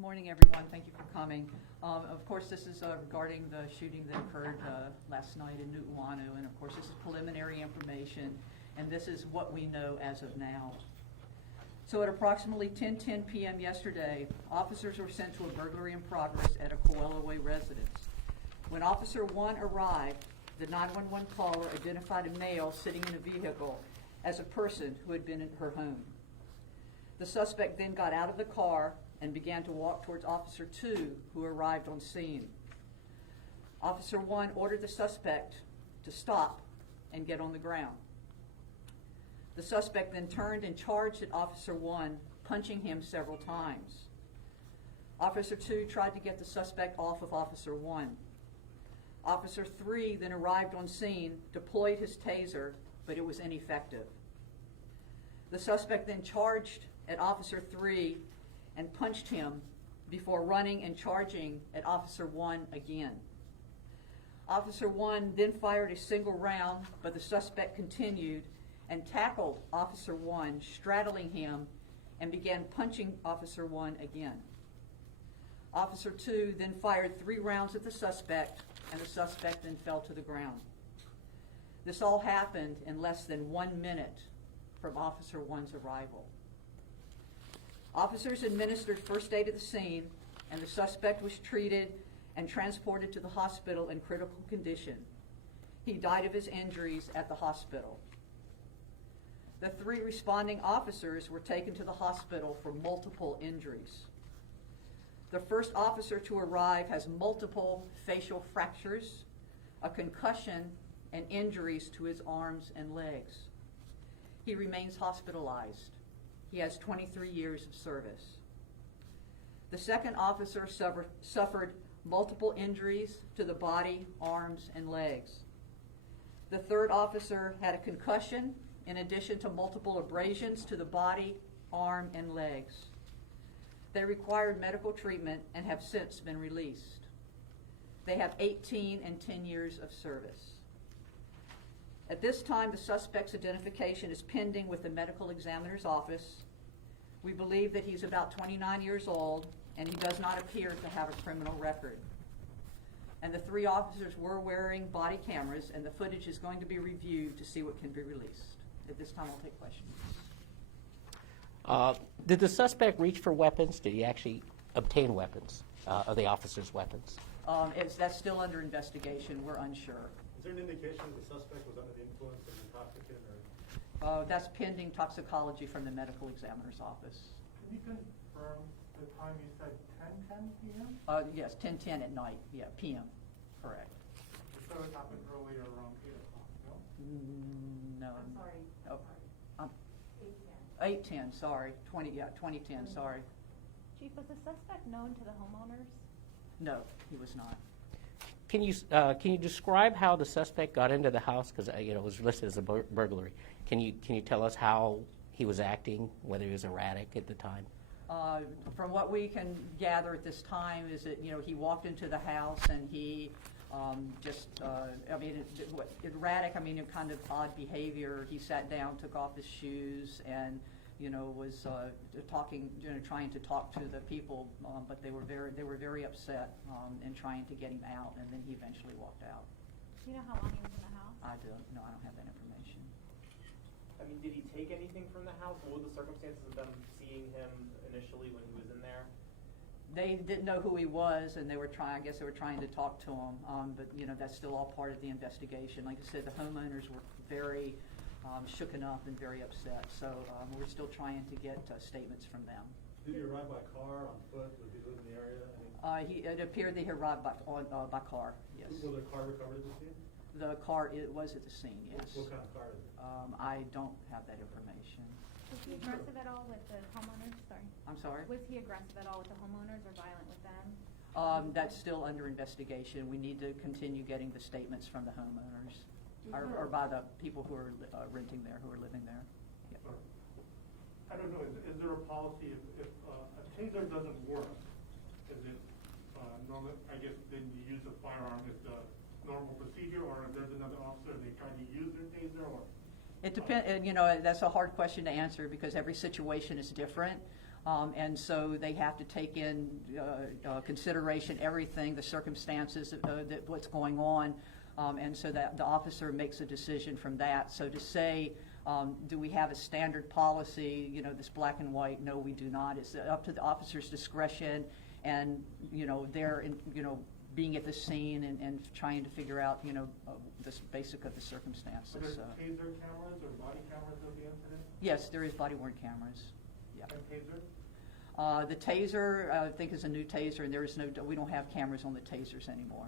Morning, everyone. Thank you for coming. Of course, this is regarding the shooting that occurred last night in Nu'uanu, and of course, this is preliminary information, and this is what we know as of now. So at approximately 10:10 p.m. yesterday, officers were sent to a burglary in progress at a Coelho Way residence. When Officer 1 arrived, the 911 caller identified a male sitting in a vehicle as a person who had been in her home. The suspect then got out of the car and began to walk towards Officer 2, who arrived on scene. Officer 1 ordered the suspect to stop and get on the ground. The suspect then turned and charged at Officer 1, punching him several times. Officer 2 tried to get the suspect off of Officer 1. Officer 3 then arrived on scene, deployed his taser, but it was ineffective. The suspect then charged at Officer 3 and punched him before running and charging at Officer 1 again. Officer 1 then fired a single round, but the suspect continued and tackled Officer 1, straddling him, and began punching Officer 1 again. Officer 2 then fired 3 rounds at the suspect, and the suspect then fell to the ground. This all happened in less than 1 minute from Officer 1's arrival. Officers administered first aid at the scene, and the suspect was treated and transported to the hospital in critical condition. He died of his injuries at the hospital. The 3 responding officers were taken to the hospital for multiple injuries. The first officer to arrive has multiple facial fractures, a concussion, and injuries to his arms and legs. He remains hospitalized. He has 23 years of service. The second officer suffered multiple injuries to the body, arms, and legs. The third officer had a concussion in addition to multiple abrasions to the body, arm, and legs. They required medical treatment and have since been released. They have 18 and 10 years of service. At this time, the suspect's identification is pending with the medical examiner's office. We believe that he's about 29 years old, and he does not appear to have a criminal record. And the 3 officers were wearing body cameras, and the footage is going to be reviewed to see what can be released. At this time, I'll take questions. Did the suspect reach for weapons? Did he actually obtain weapons, of the officers' weapons? That's still under investigation. We're unsure. Is there an indication the suspect was under the influence of intoxicant or? That's pending toxicology from the medical examiner's office. Can you confirm the time you said 10:10 p.m.? Yes, 10:10 at night, p.m., correct. So it happened earlier around 8 o'clock, no? No. I'm sorry. Oh. Sorry. 8:10. 8:10, sorry. 2010, sorry. Chief, was the suspect known to the homeowners? No, he was not. Can you describe how the suspect got into the house? Because it was listed as a burglary. Can you tell us how he was acting, whether he was erratic at the time? From what we can gather at this time is that he walked into the house and he erratic. Kind of odd behavior. He sat down, took off his shoes, and was talking, trying to talk to the people, but they were very upset and trying to get him out, and then he eventually walked out. Do you know how long he was in the house? I don't have that information. Did he take anything from the house? What were the circumstances of them seeing him initially when he was in there? They didn't know who he was, and I guess they were trying to talk to him, but that's still all part of the investigation. Like I said, the homeowners were very shooken up and very upset, so we're still trying to get statements from them. Did he arrive by car, on foot? Did he live in the area? It appeared that he arrived by car, yes. Was the car recovered at the scene? The car was at the scene, yes. What kind of car is it? I don't have that information. Was he aggressive at all with the homeowners? Sorry. I'm sorry? Was he aggressive at all with the homeowners or violent with them? That's still under investigation. We need to continue getting the statements from the homeowners, or by the people who are renting there, who are living there. Yeah. I don't know, is there a policy if a taser doesn't work, is it normal, I guess then you use a firearm as the normal procedure, or if there's another officer, they try to use their taser, or? It depends. That's a hard question to answer because every situation is different. And so they have to take in consideration everything, the circumstances, what's going on, and so that the officer makes a decision from that. So to say, do we have a standard policy, this black and white? No, we do not. It's up to the officer's discretion, and they're being at the scene and trying to figure out the basic of the circumstances. Are there taser cameras or body cameras of the incident? Yes, there is body-worn cameras. Yeah. And taser? The taser, I think, is a new taser, and we don't have cameras on the tasers anymore.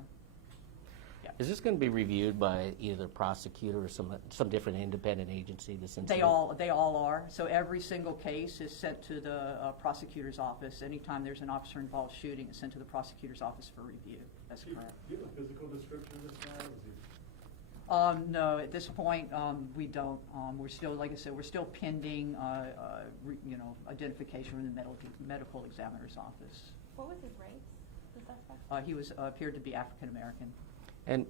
Yeah. Is this going to be reviewed by either prosecutor or some different independent agency? This incident? They all are. So every single case is sent to the prosecutor's office. Anytime there's an officer-involved shooting, it's sent to the prosecutor's office for review. That's correct. Do you have a physical description of this guy? No, at this point, we don't. We're still, like I said, we're still pending, identification from the medical examiner's office. What was his race, the suspect? He appeared to be African American. And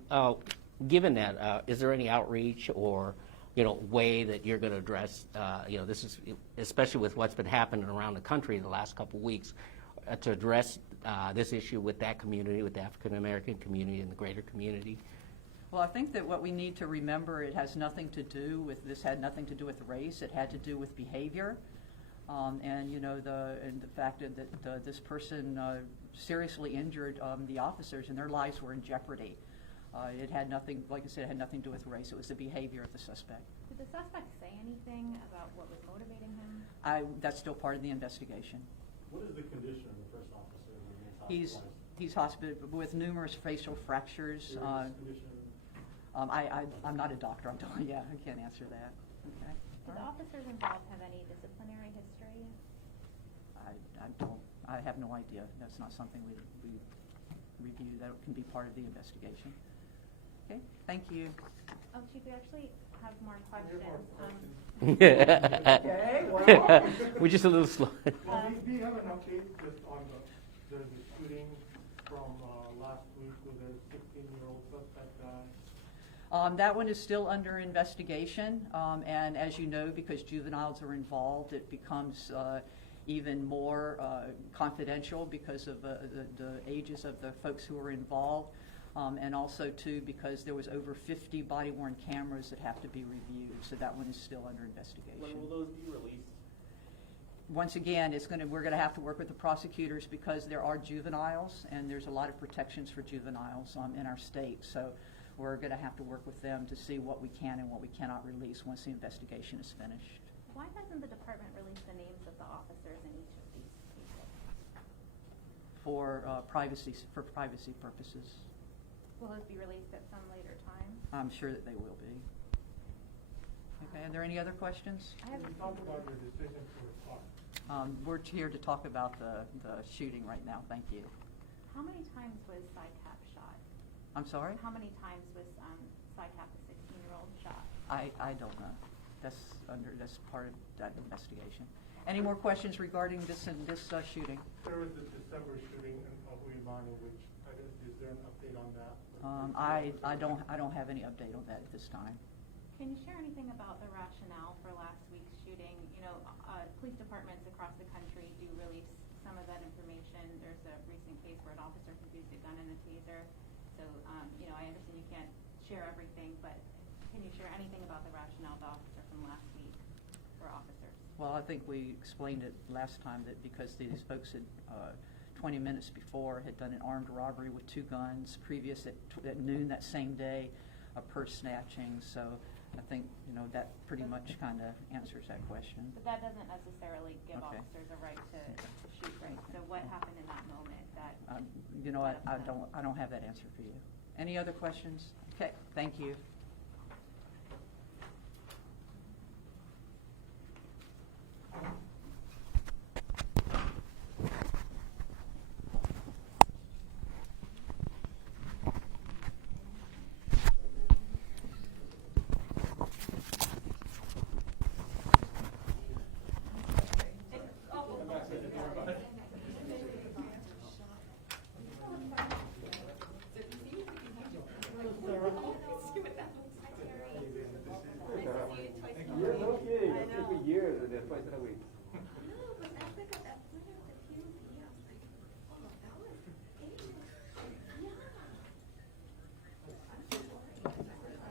given that, is there any outreach or way that you're going to address? This is especially with what's been happening around the country in the last couple of weeks, to address this issue with that community, with the African American community and the greater community. Well, I think that what we need to remember, it has nothing to do with, this had nothing to do with race, it had to do with behavior. And the fact that this person seriously injured the officers and their lives were in jeopardy. It had nothing, like I said, it had nothing to do with race. It was the behavior of the suspect. Did the suspect say anything about what was motivating him? That's still part of the investigation. What is the condition of the first officer when he's hospitalized? He's hospitalized with numerous facial fractures. Serious condition? I'm not a doctor. I can't answer that. Okay. Did the officers involved have any disciplinary history? I have no idea. That's not something we review. That can be part of the investigation. Okay. Thank you. Oh, Chief, we actually have more questions. Okay, well. We're just a little slow. Well, do you have an update just on the shooting from last week with a 16-year-old suspect died? That one is still under investigation, and as you know, because juveniles are involved, it becomes even more confidential because of the ages of the folks who are involved, and also, too, because there was over 50 body-worn cameras that have to be reviewed, so that one is still under investigation. When will those be released? Once again, we're going to have to work with the prosecutors because there are juveniles, and there's a lot of protections for juveniles in our state, so we're going to have to work with them to see what we can and what we cannot release once the investigation is finished. Why doesn't the department release the names of the officers in each of these cases? For privacy purposes. Will those be released at some later time? I'm sure that they will be. Okay, are there any other questions? I have We talked about your decision for the park. We're here to talk about the shooting right now. Thank you. How many times was Sidecap shot? I'm sorry? How many times was Sidecap, the 16-year-old, shot? I don't know. That's part of that investigation. Any more questions regarding this shooting? There was the December shooting of Uimanu, which is there an update on that? I don't have any update on that at this time. Can you share anything about the rationale for last week's shooting? Police departments across the country do release some of that information. There's a recent case where an officer confused a gun and a taser. So, I understand you can't share everything, but can you share anything about the rationale of the officer from last week for officers? Well, I think we explained it last time that because these folks had 20 minutes before had done an armed robbery with 2 guns, previous at noon that same day, a purse snatching. So I think that pretty much kind of answers that question. But that doesn't necessarily give Okay. officers a right to shoot, right? So what happened in that moment that? I don't have that answer for you. Any other questions? Okay, thank you.